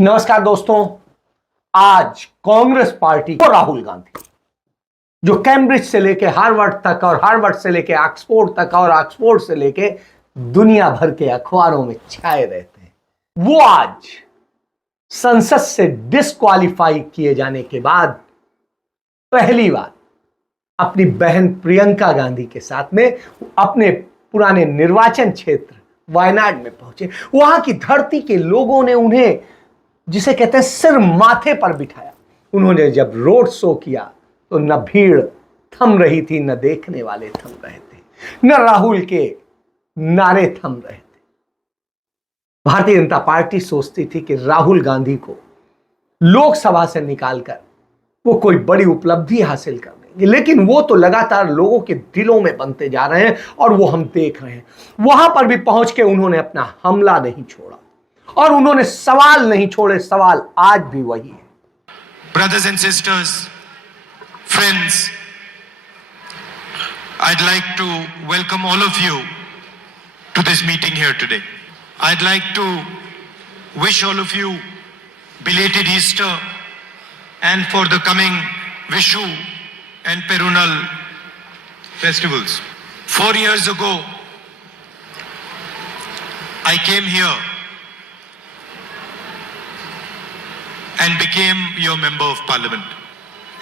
नमस्कार दोस्तों, आज कांग्रेस पार्टी को राहुल गांधी जो कैम्ब्रिज से लेके हार्वर्ड तक और हार्वर्ड से लेके ऑक्सफोर्ड तक और ऑक्सफोर्ड से लेके दुनिया भर के अखबारों में छाए रहते हैं, वो आज संसद से डिस्क्वालीफाई किए जाने के बाद पहली बार अपनी बहन प्रियंका गांधी के साथ में अपने पुराने निर्वाचन क्षेत्र वायनाड में पहुंचे। वहां की धरती के लोगों ने उन्हें, जिसे कहते हैं, सिर माथे पर बिठाया। उन्होंने जब रोड शो किया तो न भीड़ थम रही थी, न देखने वाले थम रहे थे, न राहुल के नारे थम रहे थे। भारतीय जनता पार्टी सोचती थी कि राहुल गांधी को लोकसभा से निकालकर वो कोई बड़ी उपलब्धि हासिल कर लेंगे, लेकिन वो तो लगातार लोगों के दिलों में बनते जा रहे हैं और वो हम देख रहे हैं। वहां पर भी पहुंच के उन्होंने अपना हमला नहीं छोड़ा और उन्होंने सवाल नहीं छोड़े। सवाल आज भी वही है। Brothers and sisters, friends, I'd like to welcome all of you to this meeting here today. I'd like to wish all of you belated Easter and for the coming Vishu and Perunal festivals. 4 years ago, I came here and became your member of parliament.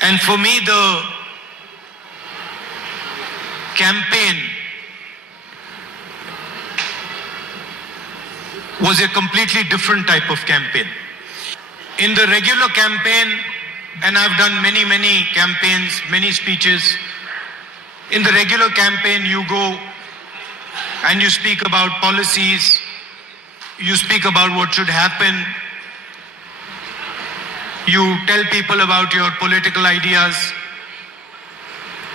And for me, the campaign was a completely different type of campaign. In the regular campaign, and I've done many campaigns, many speeches. In the regular campaign, you go and you speak about policies, you speak about what should happen, you tell people about your political ideas.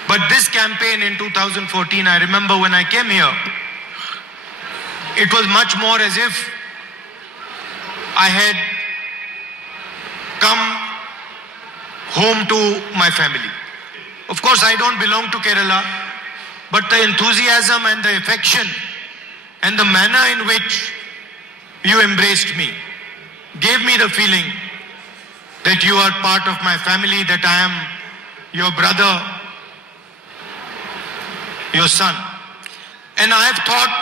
But this campaign in 2014, I remember when I came here, it was much more as if I had come home to my family. Of course, I don't belong to Kerala, but the enthusiasm and the affection and the manner in which you embraced me gave me the feeling that you are part of my family, that I am your brother, your son. And I have thought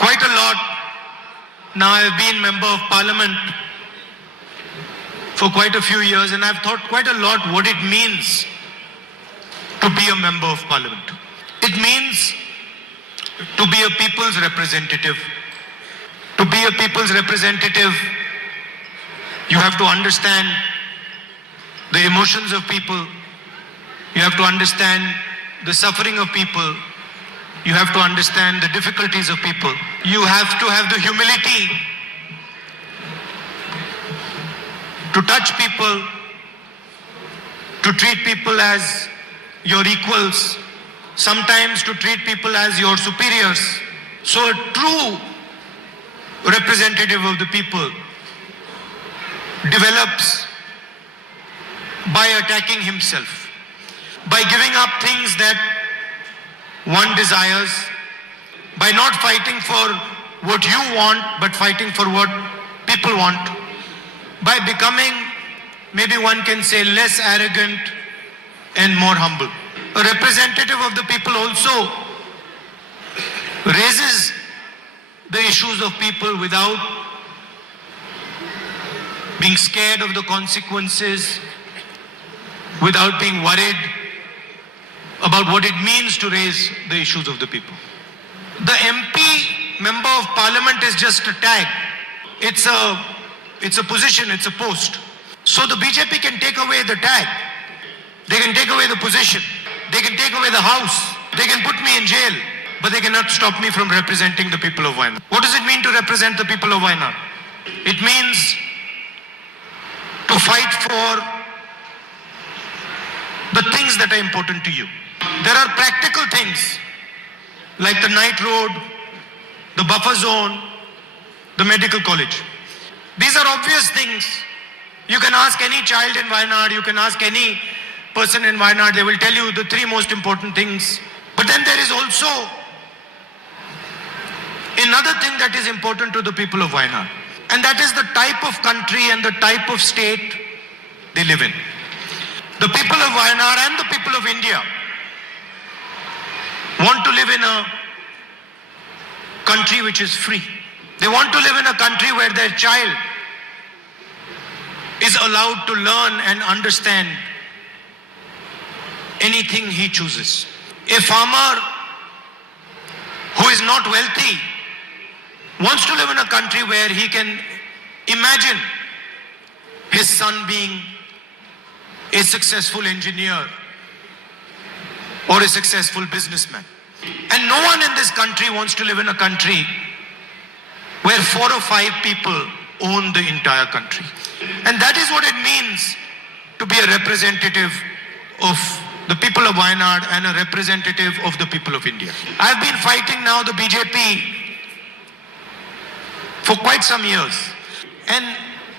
quite a lot. Now I have been member of parliament for quite a few years, and I've thought quite a lot what it means to be a member of parliament. It means to be a people's representative. To be a people's representative, you have to understand the emotions of people. You have to understand the suffering of people. You have to understand the difficulties of people. You have to have the humility to touch people, to treat people as your equals, sometimes to treat people as your superiors. So a true representative of the people develops by attacking himself, by giving up things that one desires, by not fighting for what you want, but fighting for what people want, by becoming, maybe one can say, less arrogant and more humble. A representative of the people also raises the issues of people without being scared of the consequences, without being worried about what it means to raise the issues of the people. The MP, member of parliament, is just a tag. It's a position, it's a post. So the BJP can take away the tag. They can take away the position. They can take away the house. They can put me in jail. But they cannot stop me from representing the people of Wayanad. What does it mean to represent the people of Wayanad? It means to fight for the things that are important to you. There are practical things like the night road, the buffer zone, the medical college. These are obvious things. You can ask any child in Wayanad, you can ask any person in Wayanad, they will tell you the three most important things. But then there is also another thing that is important to the people of Wayanad. And that is the type of country and the type of state they live in. The people of Wayanad and the people of India want to live in a country which is free. They want to live in a country where their child is allowed to learn and understand anything he chooses. A farmer who is not wealthy wants to live in a country where he can imagine his son being a successful engineer or a successful businessman. And no one in this country wants to live in a country where 4 or 5 people own the entire country. And that is what it means to be a representative of the people of Wayanad and a representative of the people of India. I've been fighting now the BJP for quite some years, and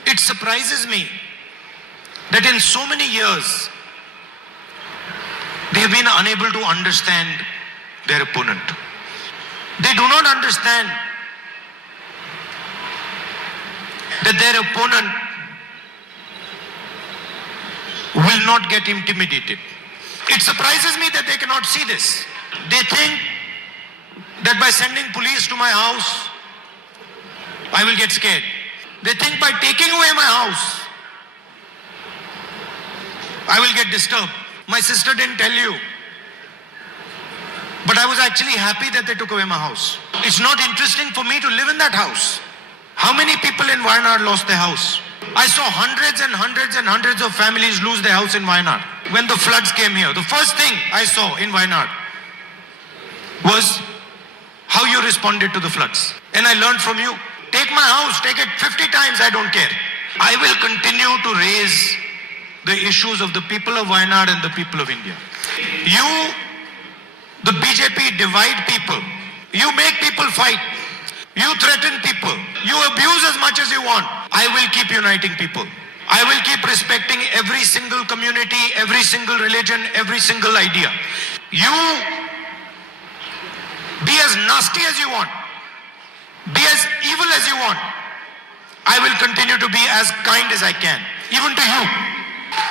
it surprises me that in so many years they have been unable to understand their opponent. They do not understand that their opponent will not get intimidated. It surprises me that they cannot see this. They think that by sending police to my house, I will get scared. They think by taking away my house, I will get disturbed. My sister didn't tell you, but I was actually happy that they took away my house. It's not interesting for me to live in that house. How many people in Wayanad lost their house? I saw hundreds and hundreds and hundreds of families lose their house in Wayanad. When the floods came here, the first thing I saw in Wayanad was how you responded to the floods. And I learned from you. Take my house, take it 50 times, I don't care. I will continue to raise the issues of the people of Wayanad and the people of India. You, the BJP, divide people. You make people fight. You threaten people. You abuse as much as you want. I will keep uniting people. I will keep respecting every single community, every single religion, every single idea. You be as nasty as you want. Be as evil as you want. I will continue to be as kind as I can, even to you.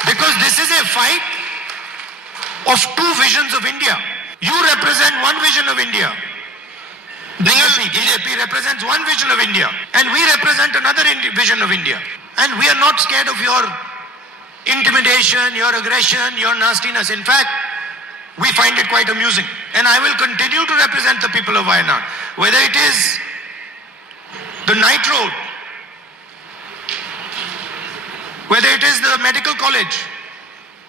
Because this is a fight of 2 visions of India. You represent one vision of India. BJP represents one vision of India, and we represent another vision of India. And we are not scared of your intimidation, your aggression, your nastiness. In fact, we find it quite amusing. And I will continue to represent the people of Wayanad, whether it is the night road, whether it is the medical college,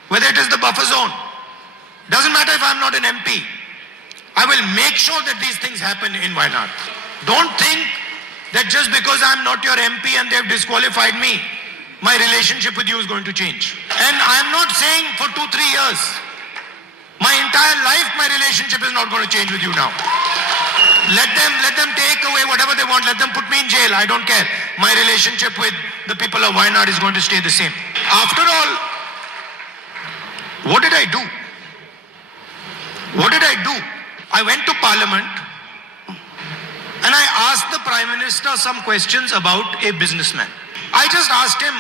whether it is the buffer zone. Doesn't matter if I'm not an MP. I will make sure that these things happen in Wayanad. Don't think that just because I'm not your MP and they've disqualified me, my relationship with you is going to change. And I'm not saying for 2-3 years. My entire life, my relationship is not going to change with you now. Let them take away whatever they want. Let them put me in jail. I don't care. My relationship with the people of Wayanad is going to stay the same. After all, what did I do? What did I do? I went to Parliament and I asked the Prime Minister some questions about a businessman. I just asked him,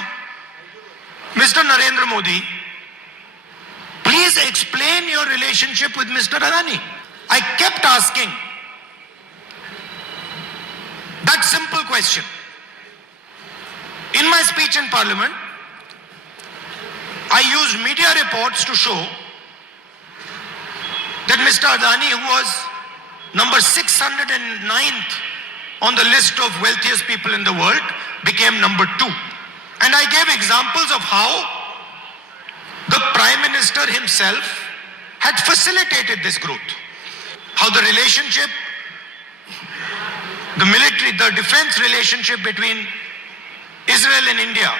Mr. Narendra Modi, please explain your relationship with Mr. Adani. I kept asking that simple question. In my speech in Parliament, I used media reports to show that Mr. Adani, who was number 609th on the list of wealthiest people in the world, became number 2. And I gave examples of how the Prime Minister himself had facilitated this growth. How the relationship, the military, the defense relationship between Israel and India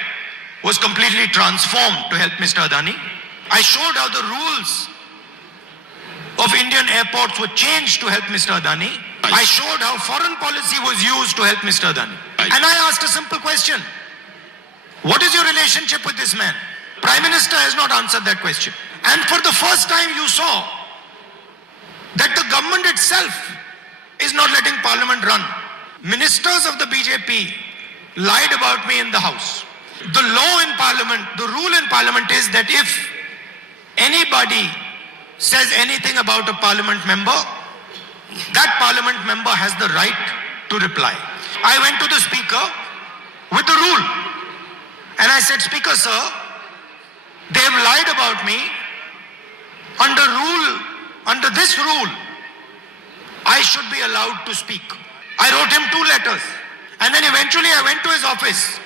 was completely transformed to help Mr. Adani. I showed how the rules of Indian airports were changed to help Mr. Adani. I showed how foreign policy was used to help Mr. Adani. And I asked a simple question. What is your relationship with this man? Prime Minister has not answered that question. And for the first time you saw that the government itself is not letting Parliament run. Ministers of the BJP lied about me in the House. The law in Parliament, the rule in Parliament is that if anybody says anything about a Parliament member, that Parliament member has the right to reply. I went to the Speaker with the rule and I said, Speaker, sir, they have lied about me. Under this rule, I should be allowed to speak. I wrote him 2 letters. And then eventually I went to his office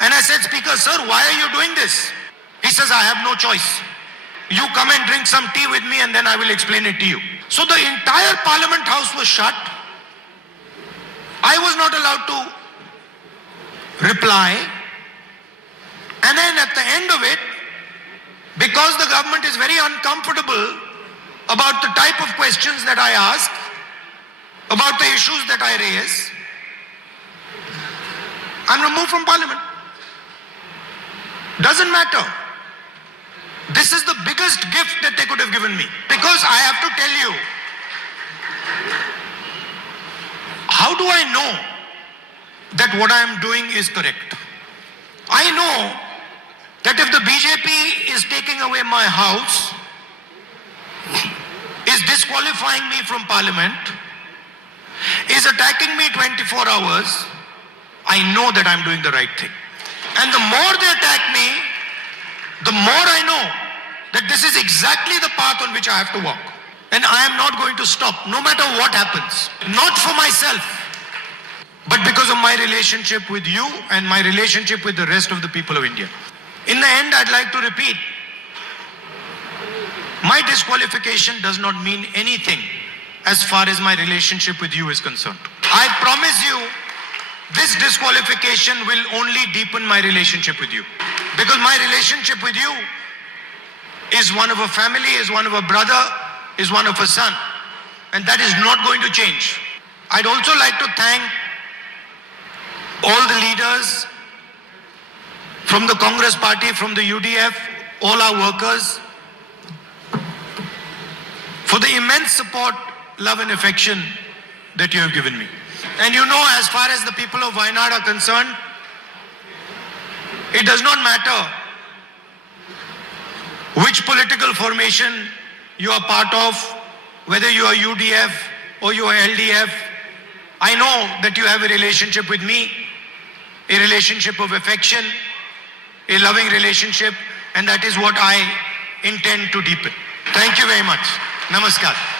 and I said, Speaker, sir, why are you doing this? He says, I have no choice. You come and drink some tea with me and then I will explain it to you. So the entire Parliament House was shut. I was not allowed to reply. And then at the end of it, because the government is very uncomfortable about the type of questions that I ask, about the issues that I raise, I'm removed from Parliament. Doesn't matter. This is the biggest gift that they could have given me. Because I have to tell you, how do I know that what I am doing is correct? I know that if the BJP is taking away my house, is disqualifying me from Parliament, is attacking me 24 hours, I know that I'm doing the right thing. And the more they attack me, the more I know that this is exactly the path on which I have to walk. And I am not going to stop, no matter what happens. Not for myself, but because of my relationship with you and my relationship with the rest of the people of India. In the end, I'd like to repeat, my disqualification does not mean anything as far as my relationship with you is concerned. I promise you, this disqualification will only deepen my relationship with you. Because my relationship with you is one of a family, is one of a brother, is one of a son. And that is not going to change. I'd also like to thank all the leaders from the Congress party, from the UDF, all our workers, for the immense support, love and affection that you have given me. And you know, as far as the people of Wayanad are concerned, it does not matter which political formation you are part of, whether you are UDF or you are LDF. I know that you have a relationship with me, a relationship of affection, a loving relationship, and that is what I intend to deepen. Thank you very much. Namaskar.